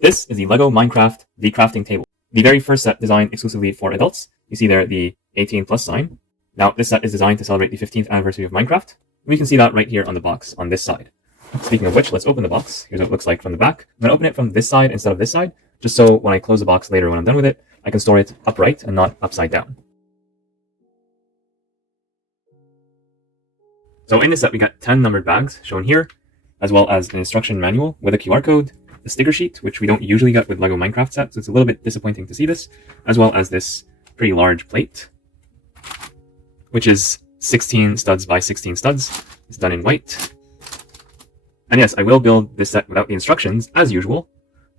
This is the LEGO Minecraft The Crafting Table, the very first set designed exclusively for adults. You see there the 18 plus sign. Now, this set is designed to celebrate the 15th anniversary of Minecraft. We can see that right here on the box on this side. Speaking of which, let's open the box. Here's what it looks like from the back. I'm going to open it from this side instead of this side, just so when I close the box later when I'm done with it, I can store it upright and not upside down. So in this set, we got 10 numbered bags shown here, as well as an instruction manual with a QR code, the sticker sheet, which we don't usually get with LEGO Minecraft sets, so it's a little bit disappointing to see this, as well as this pretty large plate, which is 16 studs by 16 studs. It's done in white. And yes, I will build this set without the instructions, as usual,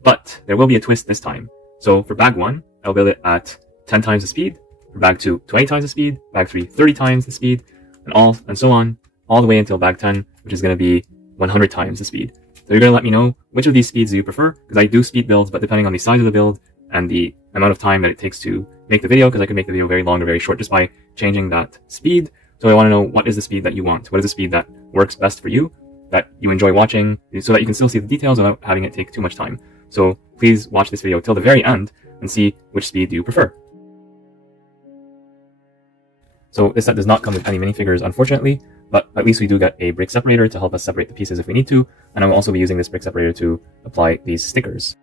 but there will be a twist this time. So for bag 1, I'll build it at 10 times the speed, for bag 2, 20 times the speed, bag 3, 30 times the speed, and so on, all the way until bag 10, which is going to be 100 times the speed. So you're going to let me know which of these speeds do you prefer, because I do speed builds, but depending on the size of the build and the amount of time that it takes to make the video, because I can make the video very long or very short just by changing that speed. So I want to know, what is the speed that you want? What is the speed that works best for you, that you enjoy watching, so that you can still see the details without having it take too much time. So please watch this video till the very end and see which speed you prefer. So this set does not come with any minifigures, unfortunately, but at least we do get a brick separator to help us separate the pieces if we need to, and I will also be using this brick separator to apply these stickers.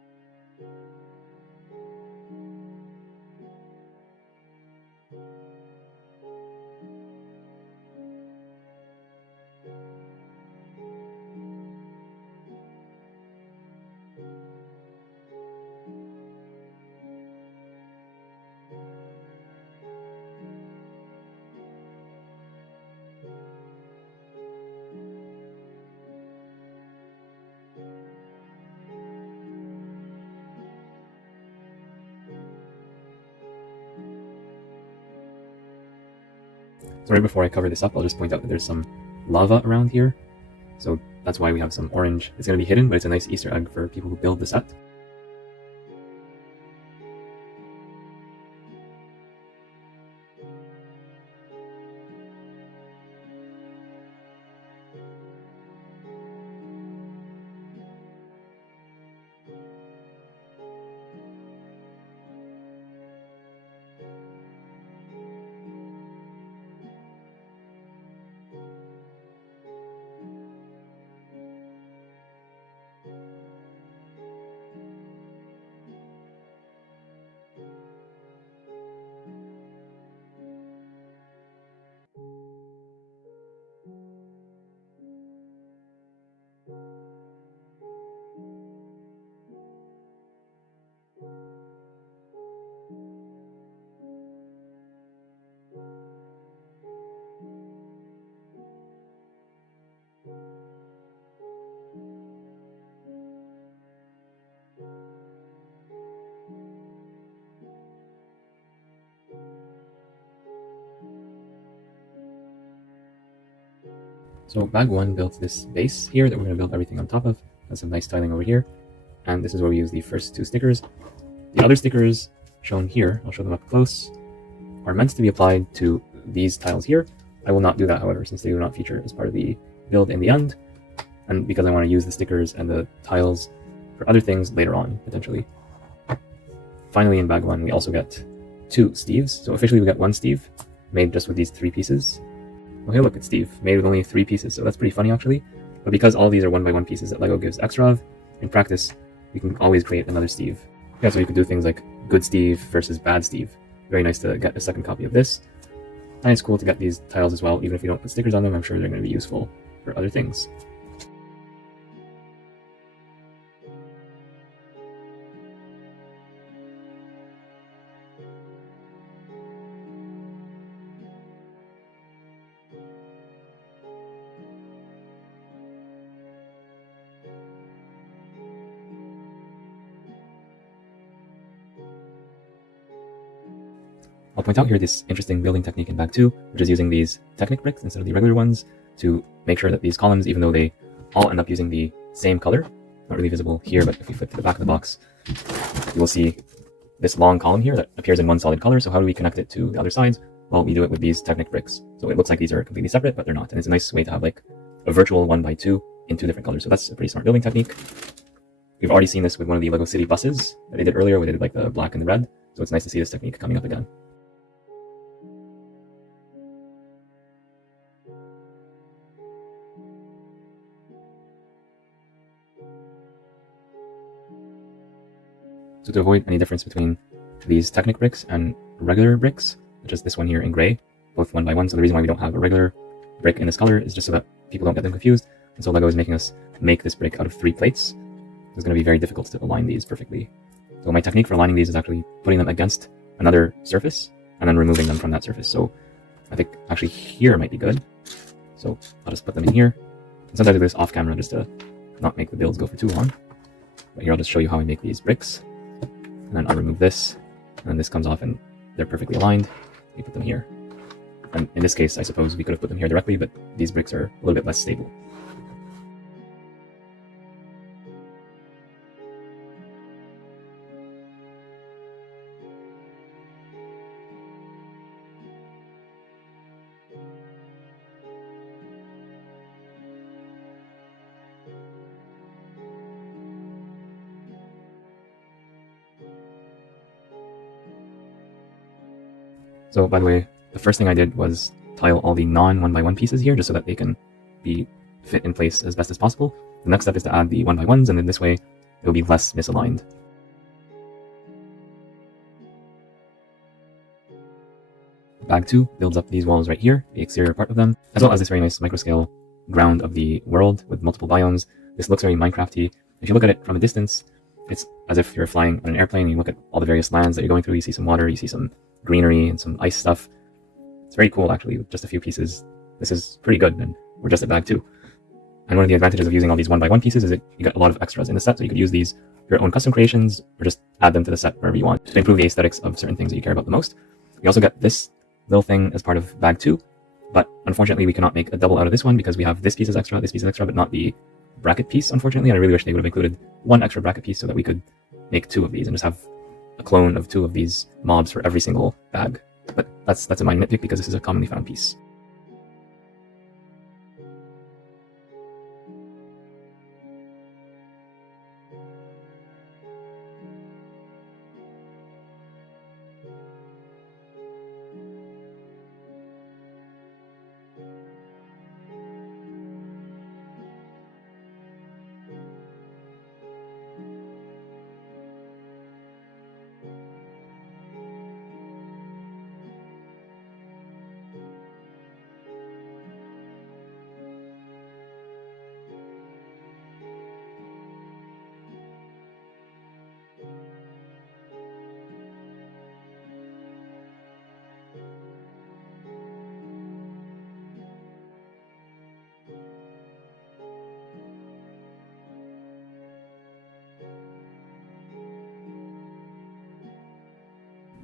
So right before I cover this up, I'll just point out that there's some lava around here. So that's why we have some orange. It's going to be hidden, but it's a nice Easter egg for people who build the set. So bag 1 builds this base here that we're going to build everything on top of. Has some nice tiling over here. And this is where we use the first 2 stickers. The other stickers shown here, I'll show them up close, are meant to be applied to these tiles here. I will not do that, however, since they do not feature as part of the build in the end, and because I want to use the stickers and the tiles for other things later on, potentially. Finally, in bag 1, we also get 2 Steves. So officially we get 1 Steve, made just with these 3 pieces. Oh, hey, look, it's Steve, made with only 3 pieces, so that's pretty funny, actually. But because all these are 1x1 pieces that LEGO gives extra of, in practice, you can always create another Steve. Yeah, so you could do things like good Steve versus bad Steve. Very nice to get a second copy of this. And it's cool to get these tiles as well. Even if you don't put stickers on them, I'm sure they're going to be useful for other things. I'll point out here this interesting building technique in bag 2, which is using these Technic bricks instead of the regular ones to make sure that these columns, even though they all end up using the same color, not really visible here, but if we flip to the back of the box, you will see this long column here that appears in one solid color. So how do we connect it to the other sides? Well, we do it with these Technic bricks. So it looks like these are completely separate, but they're not. And it's a nice way to have like a virtual 1x2 in 2 different colors. So that's a pretty smart building technique. We've already seen this with one of the LEGO City buses that they did earlier, where they did like the black and the red. So it's nice to see this technique coming up again. So to avoid any difference between these Technic bricks and regular bricks, such as this one here in gray, both 1 by 1. So the reason why we don't have a regular brick in this color is just so that people don't get them confused. And so LEGO is making us make this brick out of 3 plates. It's going to be very difficult to align these perfectly. So my technique for aligning these is actually putting them against another surface and then removing them from that surface. So I think actually here might be good. So I'll just put them in here. And sometimes I do this off camera just to not make the builds go for too long. But here I'll just show you how I make these bricks. And then I'll remove this, and then this comes off and they're perfectly aligned. We put them here. And in this case, I suppose we could have put them here directly, but these bricks are a little bit less stable. So by the way, the first thing I did was tile all the non 1 by 1 pieces here, just so that they can be fit in place as best as possible. The next step is to add the 1 by 1s, and then this way it will be less misaligned. Bag 2 builds up these walls right here, the exterior part of them, as well as this very nice microscale ground of the world with multiple biomes. This looks very Minecrafty. If you look at it from a distance, it's as if you're flying on an airplane and you look at all the various lands that you're going through. You see some water, you see some greenery and some ice stuff. It's very cool actually, with just a few pieces. This is pretty good, and we're just at bag 2. And one of the advantages of using all these 1 by 1 pieces is that you get a lot of extras in the set, so you could use these for your own custom creations or just add them to the set wherever you want to improve the aesthetics of certain things that you care about the most. We also get this little thing as part of bag 2, but unfortunately we cannot make a double out of this one because we have this piece is extra, but not the bracket piece, unfortunately. And I really wish they would have included one extra bracket piece so that we could make 2 of these and just have a clone of 2 of these mobs for every single bag. But that's a minor nitpick because this is a commonly found piece.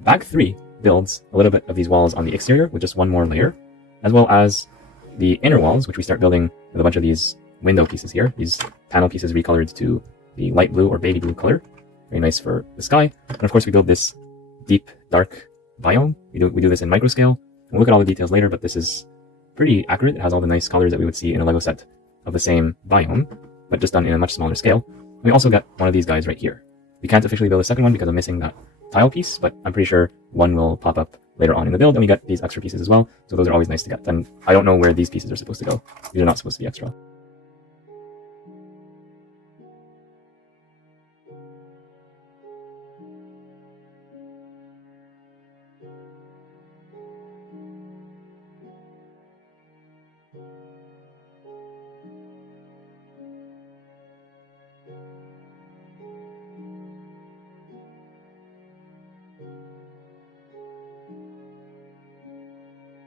Bag 3 builds a little bit of these walls on the exterior with just one more layer, as well as the inner walls, which we start building with a bunch of these window pieces here, these panel pieces recolored to the light blue or baby blue color. Very nice for the sky. And of course we build this deep, dark biome. We do this in microscale. We'll look at all the details later, but this is pretty accurate. It has all the nice colors that we would see in a LEGO set of the same biome, but just done in a much smaller scale. We also got one of these guys right here. We can't officially build a second one because I'm missing that tile piece, but I'm pretty sure one will pop up later on in the build, and we get these extra pieces as well, so those are always nice to get. And I don't know where these pieces are supposed to go. These are not supposed to be extra.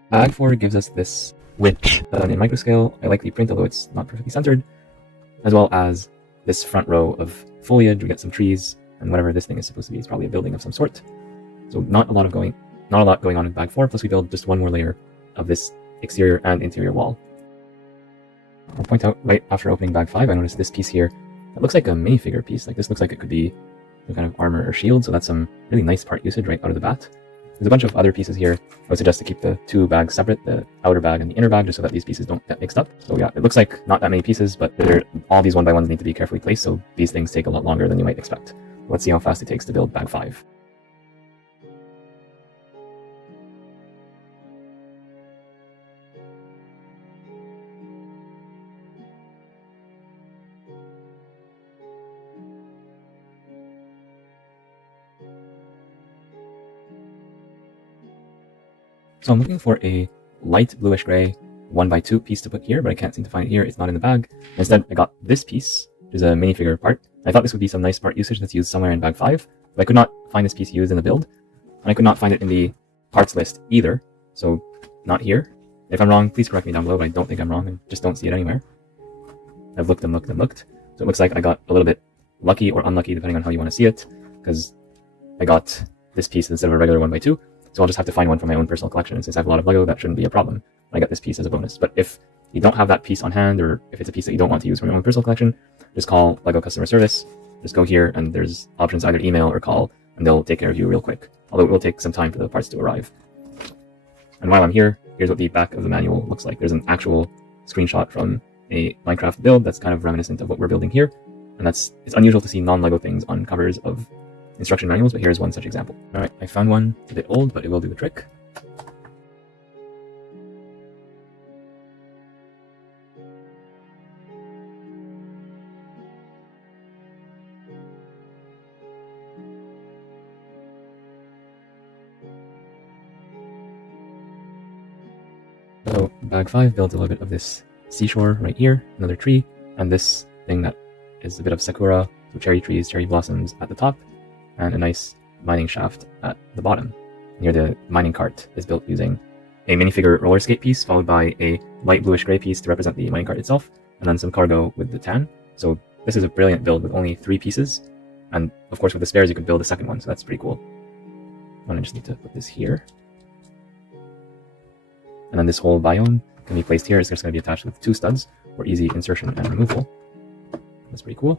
Bag 4 gives us this width done in microscale. I like the print, although it's not perfectly centered, as well as this front row of foliage. We get some trees, and whatever this thing is supposed to be is probably a building of some sort. So not a lot going on in bag 4. Plus we build just one more layer of this exterior and interior wall. I'll point out right after opening bag 5, I noticed this piece here. It looks like a minifigure piece. Like this looks like it could be some kind of armor or shield. So that's some really nice part usage right out of the bat. There's a bunch of other pieces here. I would suggest to keep the two bags separate, the outer bag and the inner bag, just so that these pieces don't get mixed up. So yeah, it looks like not that many pieces, but all these 1x1s need to be carefully placed, so these things take a lot longer than you might expect. Let's see how fast it takes to build bag 5. So I'm looking for a light bluish gray 1x2 piece to put here, but I can't seem to find it here. It's not in the bag. Instead, I got this piece, which is a minifigure part. I thought this would be some nice part usage that's used somewhere in bag 5, but I could not find this piece used in the build, and I could not find it in the parts list either, so not here. If I'm wrong, please correct me down below, but I don't think I'm wrong. I just don't see it anywhere. I've looked and looked and looked, so it looks like I got a little bit lucky or unlucky, depending on how you want to see it, because I got this piece instead of a regular 1x2. So I'll just have to find one from my own personal collection, and since I have a lot of Lego, that shouldn't be a problem. I got this piece as a bonus. But if you don't have that piece on hand, or if it's a piece that you don't want to use from your own personal collection, just call Lego customer service. Just go here, and there's options either email or call, and they'll take care of you real quick. Although it will take some time for the parts to arrive. And while I'm here, here's what the back of the manual looks like. There's an actual screenshot from a Minecraft build that's kind of reminiscent of what we're building here. And it's unusual to see non-Lego things on covers of instruction manuals, but here's one such example. Alright, I found one. It's a bit old, but it will do the trick. So bag 5 builds a little bit of this seashore right here, another tree, and this thing that is a bit of sakura, so cherry trees, cherry blossoms at the top, and a nice mining shaft at the bottom. Near the mining cart is built using a minifigure roller skate piece, followed by a light bluish gray piece to represent the mining cart itself, and then some cargo with the tan. So this is a brilliant build with only 3 pieces, and of course with the spares you could build a second one, so that's pretty cool. And I just need to put this here. And then this whole biome can be placed here. It's just going to be attached with 2 studs for easy insertion and removal. That's pretty cool.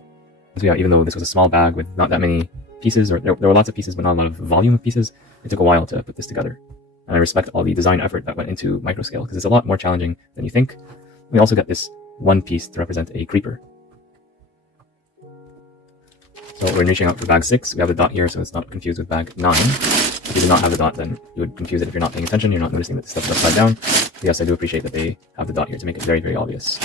So yeah, even though this was a small bag with not that many pieces, or there were lots of pieces but not a lot of volume of pieces, it took a while to put this together. And I respect all the design effort that went into microscale, because it's a lot more challenging than you think. We also got this one piece to represent a creeper. So we're reaching out for bag 6. We have the dot here, so it's not confused with bag 9. If you do not have the dot, then you would confuse it if you're not paying attention, you're not noticing that the stuff is upside down. But yes, I do appreciate that they have the dot here to make it very, very obvious.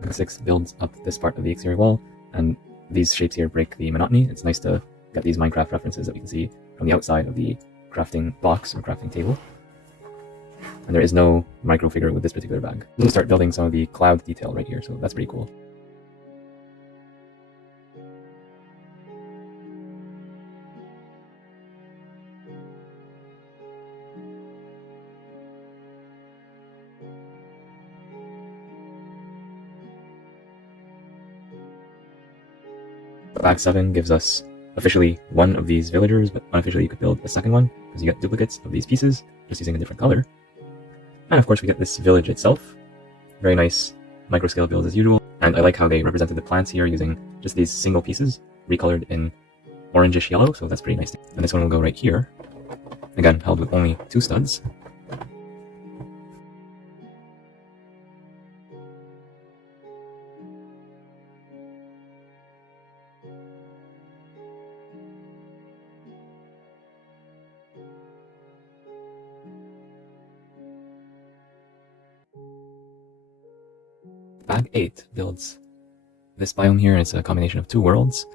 Bag 6 builds up this part of the exterior wall, and these shapes here break the monotony. It's nice to get these Minecraft references that we can see from the outside of the crafting box or crafting table. And there is no micro figure with this particular bag. We'll start building some of the cloud detail right here, so that's pretty cool. Bag 7 gives us officially one of these villagers, but unofficially you could build a second one, because you get duplicates of these pieces, just using a different color. And of course we get this village itself. Very nice microscale build as usual, and I like how they represented the plants here using just these single pieces, recolored in orangish yellow, so that's pretty nice. And this one will go right here, again held with only 2 studs. Bag 8 builds this biome here, and it's a combination of 2 worlds.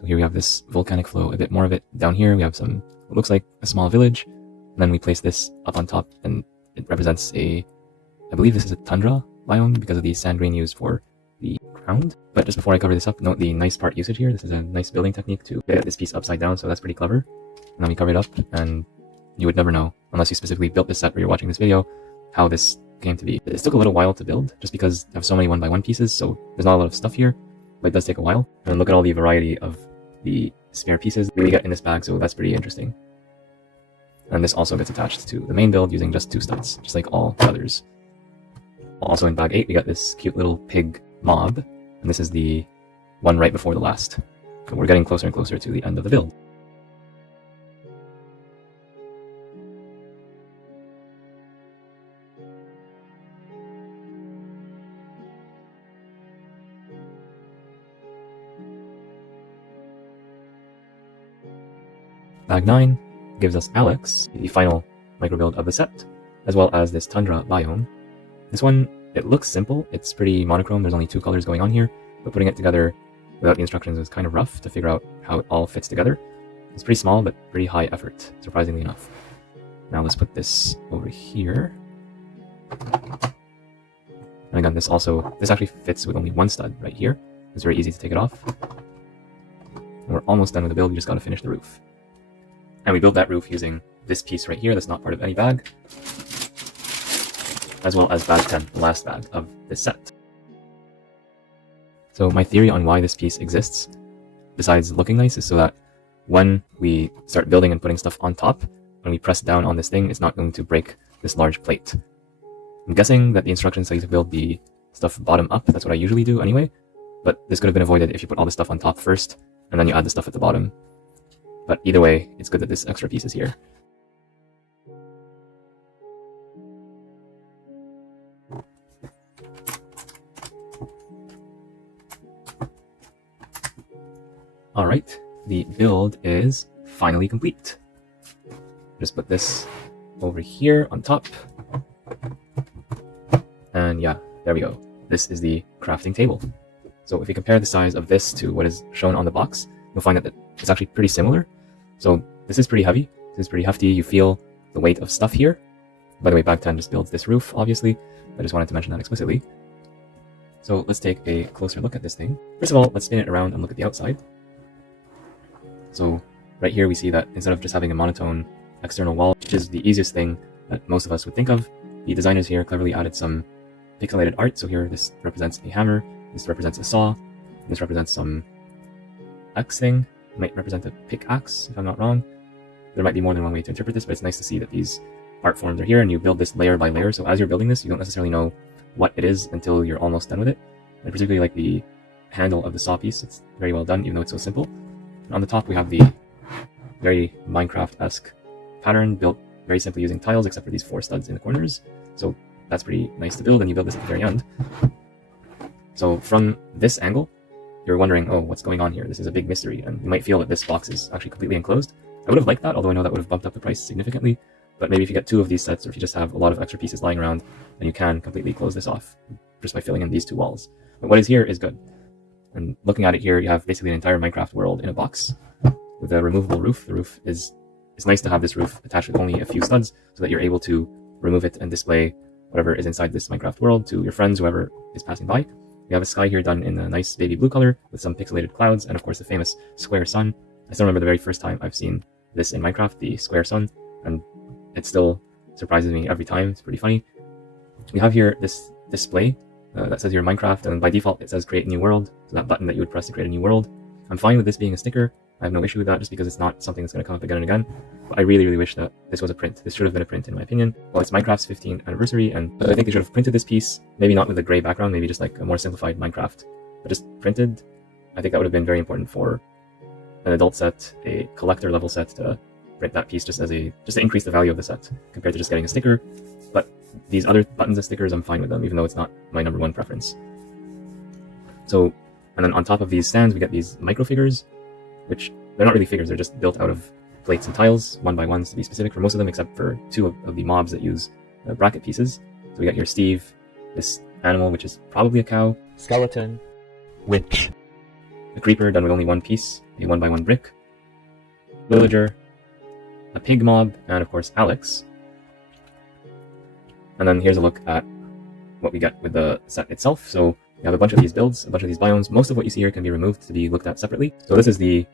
So here we have this volcanic flow, a bit more of it. Down here we have some, what looks like a small village, and then we place this up on top, and it represents I believe this is a tundra biome because of the sand grain used for the ground. But just before I cover this up, note the nice part usage here. This is a nice building technique to get this piece upside down, so that's pretty clever. And then we cover it up, and you would never know, unless you specifically built this set where you're watching this video, how this came to be. It took a little while to build, just because I have so many 1x1 pieces, so there's not a lot of stuff here, but it does take a while. And look at all the variety of the spare pieces we get in this bag, so that's pretty interesting. And this also gets attached to the main build using just 2 studs, just like all the others. Also in bag 8, we got this cute little pig mob, and this is the one right before the last. So we're getting closer and closer to the end of the build. Bag 9 gives us Alex, the final micro build of the set, as well as this tundra biome. This one, it looks simple, it's pretty monochrome, there's only 2 colors going on here, but putting it together without the instructions is kind of rough to figure out how it all fits together. It's pretty small, but pretty high effort, surprisingly enough. Now let's put this over here. And again, this actually fits with only 1 stud right here. It's very easy to take it off. And we're almost done with the build, we just gotta finish the roof. And we build that roof using this piece right here that's not part of any bag, as well as bag 10, the last bag of this set. So my theory on why this piece exists, besides looking nice, is so that when we start building and putting stuff on top, when we press down on this thing, it's not going to break this large plate. I'm guessing that the instructions tell you to build the stuff bottom up, that's what I usually do anyway, but this could have been avoided if you put all the stuff on top first, and then you add the stuff at the bottom. But either way, it's good that this extra piece is here. Alright, the build is finally complete. Just put this over here on top. And yeah, there we go. This is the crafting table. So if you compare the size of this to what is shown on the box, you'll find that it's actually pretty similar. So this is pretty heavy, this is pretty hefty, you feel the weight of stuff here. By the way, bag 10 just builds this roof, obviously. I just wanted to mention that explicitly. So let's take a closer look at this thing. First of all, let's spin it around and look at the outside. So right here we see that instead of just having a monotone external wall, which is the easiest thing that most of us would think of, the designers here cleverly added some pixelated art. So here this represents a hammer, this represents a saw, this represents some X thing, might represent a pickaxe if I'm not wrong. There might be more than one way to interpret this, but it's nice to see that these art forms are here and you build this layer by layer. So as you're building this, you don't necessarily know what it is until you're almost done with it. I particularly like the handle of the saw piece. It's very well done, even though it's so simple. And on the top, we have the very Minecraft-esque pattern built very simply using tiles, except for these 4 studs in the corners. So that's pretty nice to build, and you build this at the very end. So from this angle, you're wondering, oh, what's going on here? This is a big mystery, and you might feel that this box is actually completely enclosed. I would have liked that, although I know that would have bumped up the price significantly. But maybe if you get 2 of these sets, or if you just have a lot of extra pieces lying around, then you can completely close this off just by filling in these 2 walls. But what is here is good. And looking at it here, you have basically an entire Minecraft world in a box with a removable roof. The roof it's nice to have this roof attached with only a few studs so that you're able to remove it and display whatever is inside this Minecraft world to your friends, whoever is passing by. We have a sky here done in a nice baby blue color with some pixelated clouds, and of course the famous square sun. I still remember the very first time I've seen this in Minecraft, the square sun, and it still surprises me every time. It's pretty funny. We have here this display that says your Minecraft, and by default it says create new world, so that button that you would press to create a new world. I'm fine with this being a sticker. I have no issue with that just because it's not something that's going to come up again and again. But I really, really wish that this was a print. This should have been a print in my opinion. Well, it's Minecraft's 15th anniversary, and I think they should have printed this piece, maybe not with a gray background, maybe just like a more simplified Minecraft, but just printed. I think that would have been very important for an adult set, a collector level set, to print that piece just to increase the value of the set compared to just getting a sticker. But these other buttons and stickers, I'm fine with them, even though it's not my #1 preference. So, and then on top of these stands, we get these micro figures, which they're not really figures, they're just built out of plates and tiles, 1x1s to be specific for most of them, except for 2 of the mobs that use bracket pieces. So we got here Steve, this animal, which is probably a cow, skeleton, witch, a creeper done with only 1 piece, a 1x1 brick, villager, a pig mob, and of course Alex. And then here's a look at what we get with the set itself. So we have a bunch of these builds, a bunch of these biomes. Most of what you see here can be removed to be looked at separately. So this is the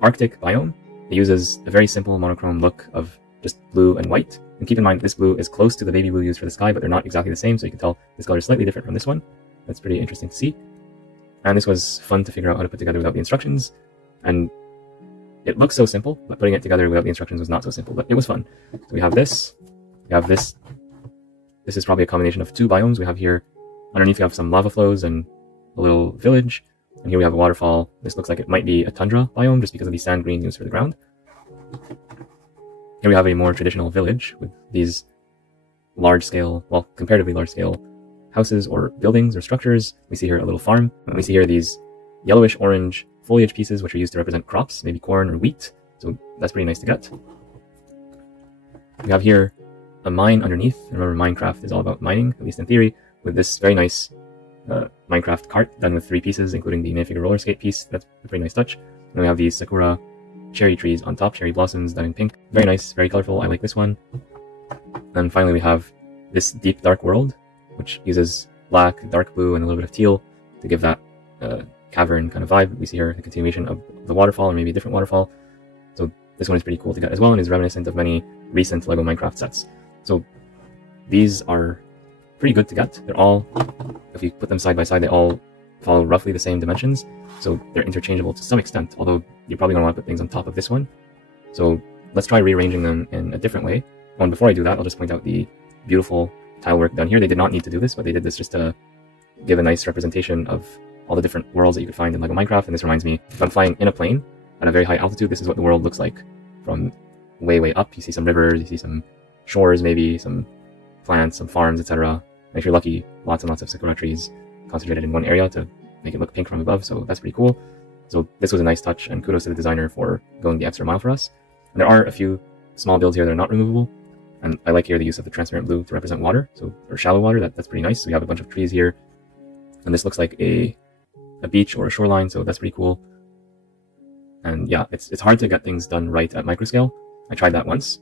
Arctic biome. It uses a very simple monochrome look of just blue and white. And keep in mind, this blue is close to the baby blue used for the sky, but they're not exactly the same. So you can tell this color is slightly different from this one. That's pretty interesting to see. And this was fun to figure out how to put together without the instructions. And it looks so simple, but putting it together without the instructions was not so simple, but it was fun. So we have this, we have this. This is probably a combination of two biomes. We have here, underneath we have some lava flows and a little village. And here we have a waterfall. This looks like it might be a tundra biome just because of the sand green used for the ground. Here we have a more traditional village with these large scale, well, comparatively large scale houses or buildings or structures. We see here a little farm. And we see here these yellowish orange foliage pieces which are used to represent crops, maybe corn or wheat. So that's pretty nice to get. We have here a mine underneath. Remember, Minecraft is all about mining, at least in theory, with this very nice Minecraft cart done with 3 pieces, including the minifigure roller skate piece. That's a pretty nice touch. And we have these sakura cherry trees on top, cherry blossoms done in pink. Very nice, very colorful. I like this one. And finally we have this deep dark world, which uses black, dark blue, and a little bit of teal to give that cavern kind of vibe. We see here the continuation of the waterfall, or maybe a different waterfall. So this one is pretty cool to get as well, and is reminiscent of many recent LEGO Minecraft sets. So these are pretty good to get. They're all, if you put them side by side, they all follow roughly the same dimensions. So they're interchangeable to some extent, although you're probably going to want to put things on top of this one. So let's try rearranging them in a different way. And before I do that, I'll just point out the beautiful tile work done here. They did not need to do this, but they did this just to give a nice representation of all the different worlds that you could find in LEGO Minecraft. And this reminds me, if I'm flying in a plane at a very high altitude, this is what the world looks like from way, way up. You see some rivers, you see some shores, maybe some plants, some farms, etc. And if you're lucky, lots and lots of sakura trees concentrated in one area to make it look pink from above, so that's pretty cool. So this was a nice touch, and kudos to the designer for going the extra mile for us. And there are a few small builds here that are not removable, and I like here the use of the transparent blue to represent water, so or shallow water. That's pretty nice. So we have a bunch of trees here, and this looks like a beach or a shoreline, so that's pretty cool. And yeah, it's hard to get things done right at microscale. I tried that once.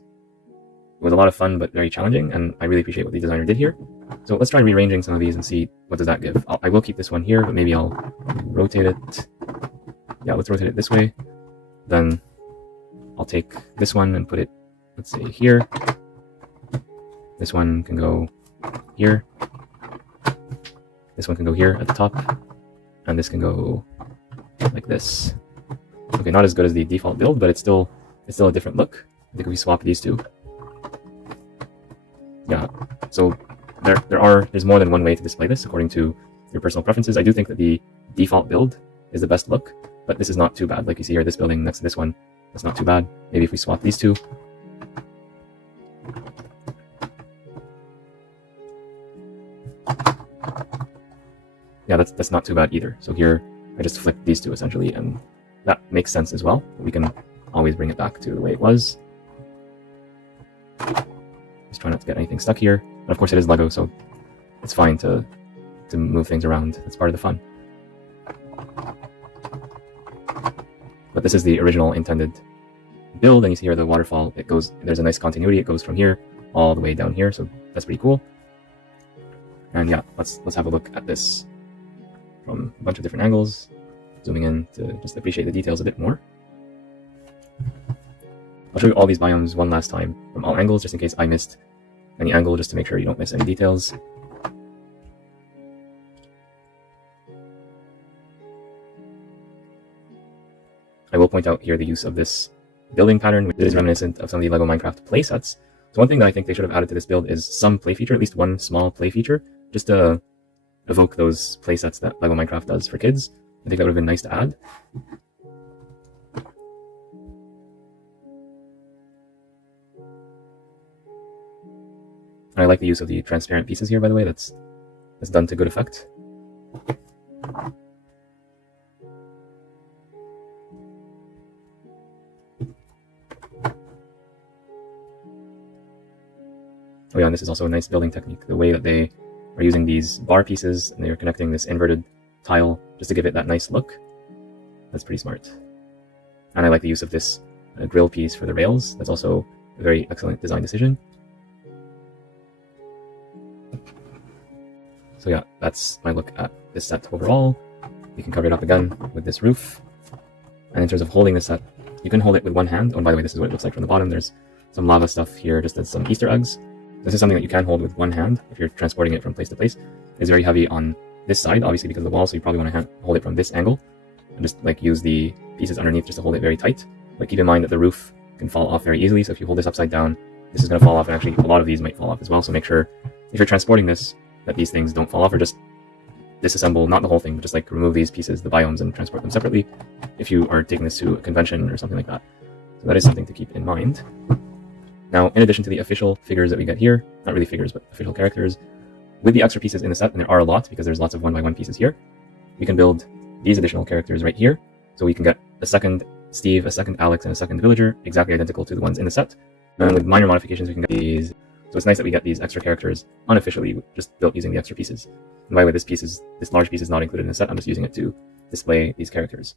It was a lot of fun, but very challenging, and I really appreciate what the designer did here. So let's try rearranging some of these and see what does that give. I will keep this one here, but maybe I'll rotate it. Yeah, let's rotate it this way. Then I'll take this one and put it, let's say, here. This one can go here. This one can go here at the top. And this can go like this. Okay, not as good as the default build, but it's still a different look. I think if we swap these two. Yeah, so there's more than one way to display this according to your personal preferences. I do think that the default build is the best look, but this is not too bad. Like you see here, this building next to this one, that's not too bad. Maybe if we swap these two. Yeah, that's not too bad either. So here, I just flipped these two essentially, and that makes sense as well. We can always bring it back to the way it was. Just try not to get anything stuck here. And of course it is Lego, so it's fine to move things around. That's part of the fun. But this is the original intended build, and you see here the waterfall, there's a nice continuity. It goes from here all the way down here, so that's pretty cool. And yeah, let's have a look at this from a bunch of different angles, zooming in to just appreciate the details a bit more. I'll show you all these biomes one last time from all angles, just in case I missed any angle, just to make sure you don't miss any details. I will point out here the use of this building pattern, which is reminiscent of some of the LEGO Minecraft playsets. So one thing that I think they should have added to this build is some play feature, at least one small play feature, just to evoke those playsets that LEGO Minecraft does for kids. I think that would have been nice to add. I like the use of the transparent pieces here, by the way. That's done to good effect. Oh yeah, and this is also a nice building technique. The way that they are using these bar pieces and they are connecting this inverted tile just to give it that nice look. That's pretty smart. And I like the use of this grill piece for the rails. That's also a very excellent design decision. So yeah, that's my look at this set overall. You can cover it up again with this roof. And in terms of holding this set, you can hold it with one hand. Oh, and by the way, this is what it looks like from the bottom. There's some lava stuff here, just as some Easter eggs. This is something that you can hold with one hand if you're transporting it from place to place. It's very heavy on this side, obviously because of the wall, so you probably want to hold it from this angle and just like use the pieces underneath just to hold it very tight. But keep in mind that the roof can fall off very easily, so if you hold this upside down, this is going to fall off, and actually a lot of these might fall off as well, so make sure if you're transporting this that these things don't fall off, or just disassemble, not the whole thing, but just like remove these pieces, the biomes, and transport them separately if you are taking this to a convention or something like that. So that is something to keep in mind. Now, in addition to the official figures that we get here, not really figures, but official characters, with the extra pieces in the set, and there are a lot because there's lots of 1x1 pieces here, we can build these additional characters right here. So we can get a second Steve, a second Alex, and a second Villager, exactly identical to the ones in the set. And with minor modifications, we can get these. So it's nice that we get these extra characters unofficially, just built using the extra pieces. And by the way, this large piece is not included in the set. I'm just using it to display these characters.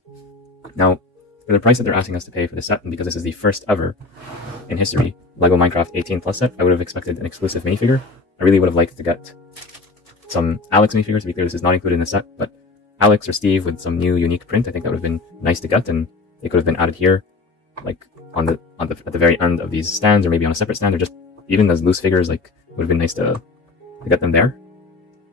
Now, for the price that they're asking us to pay for this set, and because this is the first ever in history LEGO Minecraft 18 Plus set, I would have expected an exclusive minifigure. I really would have liked to get some Alex minifigures. To be clear, this is not included in the set, but Alex or Steve with some new unique print, I think that would have been nice to get, and they could have been added here, like at the very end of these stands, or maybe on a separate stand, or just even as loose figures. Like, it would have been nice to get them there.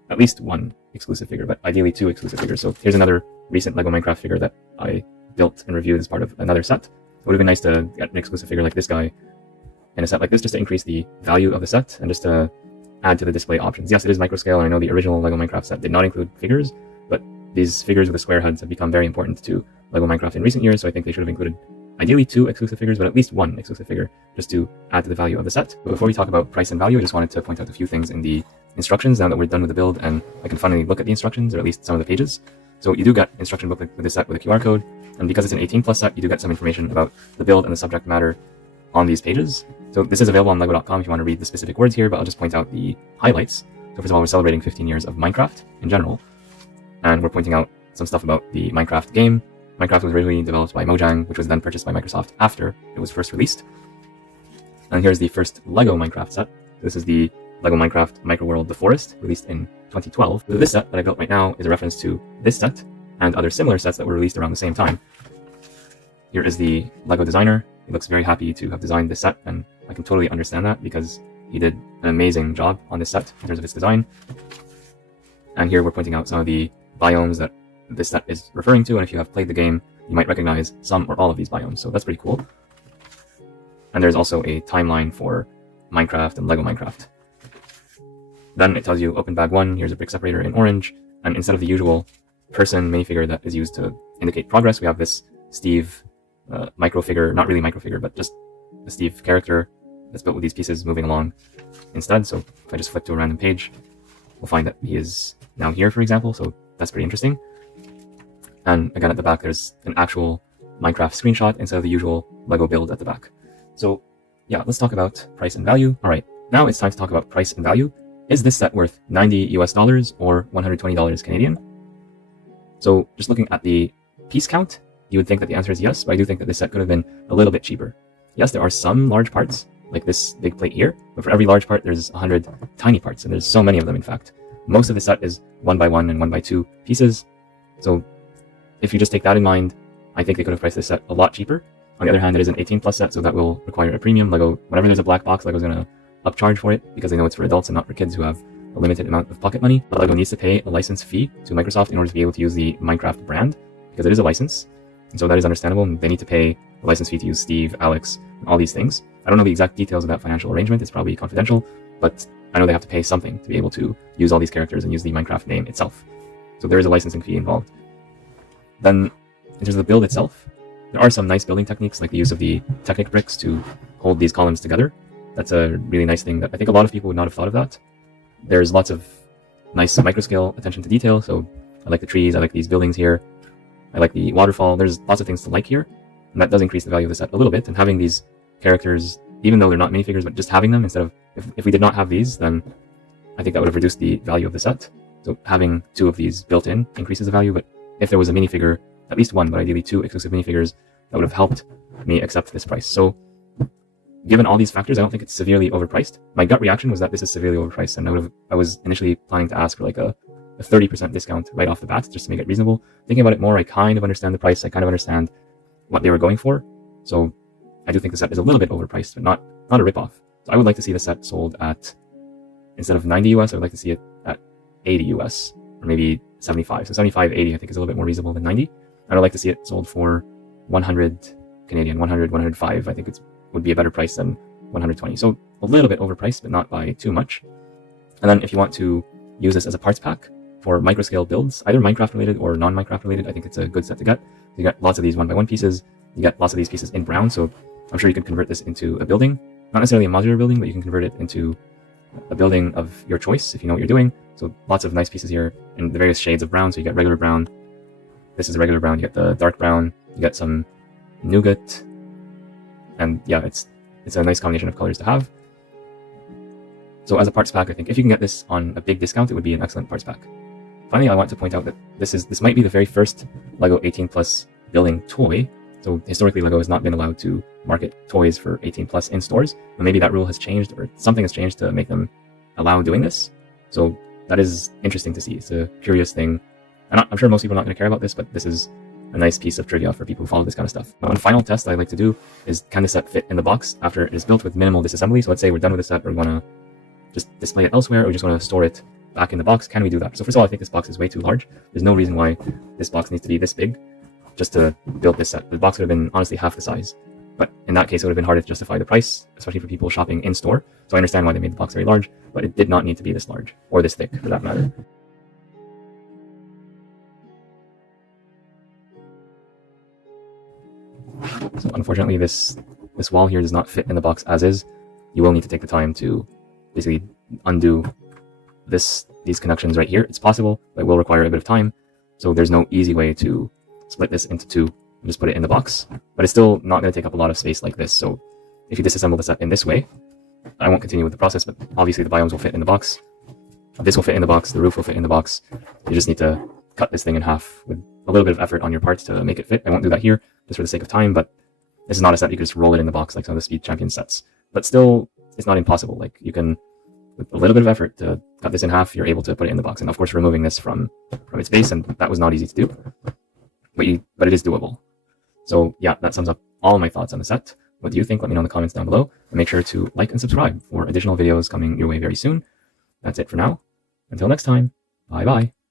At least one exclusive figure, but ideally 2 exclusive figures. So here's another recent LEGO Minecraft figure that I built and reviewed as part of another set. It would have been nice to get an exclusive figure like this guy in a set like this, just to increase the value of the set and just to add to the display options. Yes, it is micro scale, and I know the original LEGO Minecraft set did not include figures, but these figures with the square heads have become very important to LEGO Minecraft in recent years, so I think they should have included ideally 2 exclusive figures, but at least 1 exclusive figure, just to add to the value of the set. But before we talk about price and value, I just wanted to point out a few things in the instructions now that we're done with the build, and I can finally look at the instructions, or at least some of the pages. So you do get instruction booklet with this set with a QR code, and because it's an 18 plus set, you do get some information about the build and the subject matter on these pages. So this is available on lego.com if you want to read the specific words here, but I'll just point out the highlights. So first of all, we're celebrating 15 years of Minecraft in general, and we're pointing out some stuff about the Minecraft game. Minecraft was originally developed by Mojang, which was then purchased by Microsoft after it was first released. And here's the first LEGO Minecraft set. This is the LEGO Minecraft Microworld The Forest, released in 2012. So this set that I built right now is a reference to this set and other similar sets that were released around the same time. Here is the LEGO designer. He looks very happy to have designed this set, and I can totally understand that because he did an amazing job on this set in terms of its design. And here we're pointing out some of the biomes that this set is referring to, and if you have played the game, you might recognize some or all of these biomes, so that's pretty cool. And there's also a timeline for Minecraft and LEGO Minecraft. Then it tells you open bag 1, here's a brick separator in orange, and instead of the usual person minifigure that is used to indicate progress, we have this Steve micro figure, not really micro figure, but just a Steve character that's built with these pieces moving along instead. So if I just flip to a random page, we'll find that he is now here, for example, so that's pretty interesting. And again, at the back, there's an actual Minecraft screenshot instead of the usual LEGO build at the back. So yeah, let's talk about price and value. All right, now it's time to talk about price and value. Is this set worth $90 US or $120 Canadian? So just looking at the piece count, you would think that the answer is yes, but I do think that this set could have been a little bit cheaper. Yes, there are some large parts, like this big plate here, but for every large part, there's 100 tiny parts, and there's so many of them, in fact. Most of the set is 1x1 and 1x2 pieces, so if you just take that in mind, I think they could have priced this set a lot cheaper. On the other hand, it is an 18 plus set, so that will require a premium. LEGO, whenever there's a black box, LEGO's going to upcharge for it because they know it's for adults and not for kids who have a limited amount of pocket money. But LEGO needs to pay a license fee to Microsoft in order to be able to use the Minecraft brand, because it is a license, and so that is understandable, and they need to pay a license fee to use Steve, Alex, and all these things. I don't know the exact details of that financial arrangement, it's probably confidential, but I know they have to pay something to be able to use all these characters and use the Minecraft name itself. So there is a licensing fee involved. Then, in terms of the build itself, there are some nice building techniques, like the use of the Technic bricks to hold these columns together. That's a really nice thing that I think a lot of people would not have thought of that. There's lots of nice microscale attention to detail, so I like the trees, I like these buildings here, I like the waterfall. There's lots of things to like here, and that does increase the value of the set a little bit. And having these characters, even though they're not minifigures, but just having them instead of, if we did not have these, then I think that would have reduced the value of the set. So having 2 of these built in increases the value, but if there was a minifigure, at least 1, but ideally 2 exclusive minifigures, that would have helped me accept this price. So given all these factors, I don't think it's severely overpriced. My gut reaction was that this is severely overpriced, and I was initially planning to ask for like a 30% discount right off the bat, just to make it reasonable. Thinking about it more, I kind of understand the price, I kind of understand what they were going for. So I do think the set is a little bit overpriced, but not a ripoff. So I would like to see the set sold at, instead of 90 US, I would like to see it at 80 US, or maybe 75. So 75, 80 I think is a little bit more reasonable than 90. I would like to see it sold for 100 Canadian, 100, 105. I think it would be a better price than 120. So a little bit overpriced, but not by too much. And then if you want to use this as a parts pack for microscale builds, either Minecraft related or non-Minecraft related, I think it's a good set to get. You get lots of these 1x1 pieces. You get lots of these pieces in brown, so I'm sure you could convert this into a building. Not necessarily a modular building, but you can convert it into a building of your choice if you know what you're doing. So lots of nice pieces here in the various shades of brown. So you get regular brown. This is a regular brown. You get the dark brown. You get some nougat. And yeah, it's a nice combination of colors to have. So as a parts pack, I think if you can get this on a big discount, it would be an excellent parts pack. Finally, I want to point out that this might be the very first LEGO 18 Plus building toy. So historically, LEGO has not been allowed to market toys for 18 Plus in stores. And maybe that rule has changed, or something has changed to make them allow doing this. So that is interesting to see. It's a curious thing. And I'm sure most people are not going to care about this, but this is a nice piece of trivia for people who follow this kind of stuff. Now, one final test I'd like to do is, can the set fit in the box after it is built with minimal disassembly? So let's say we're done with the set, or we want to just display it elsewhere, or we just want to store it back in the box. Can we do that? So first of all, I think this box is way too large. There's no reason why this box needs to be this big just to build this set. The box would have been honestly half the size. But in that case, it would have been harder to justify the price, especially for people shopping in store. So I understand why they made the box very large, but it did not need to be this large, or this thick for that matter. So unfortunately, this wall here does not fit in the box as is. You will need to take the time to basically undo these connections right here. It's possible, but it will require a bit of time. So there's no easy way to split this into two and just put it in the box. But it's still not going to take up a lot of space like this. So if you disassemble the set in this way, I won't continue with the process, but obviously the biomes will fit in the box. This will fit in the box. The roof will fit in the box. You just need to cut this thing in half with a little bit of effort on your part to make it fit. I won't do that here just for the sake of time, but this is not a set you can just roll it in the box like some of the Speed Champion sets. But still, it's not impossible. Like, you can, with a little bit of effort to cut this in half, you're able to put it in the box. And of course, removing this from its base, and that was not easy to do, but it is doable. So yeah, that sums up all my thoughts on the set. What do you think? Let me know in the comments down below. And make sure to like and subscribe for additional videos coming your way very soon. That's it for now. Until next time, bye bye.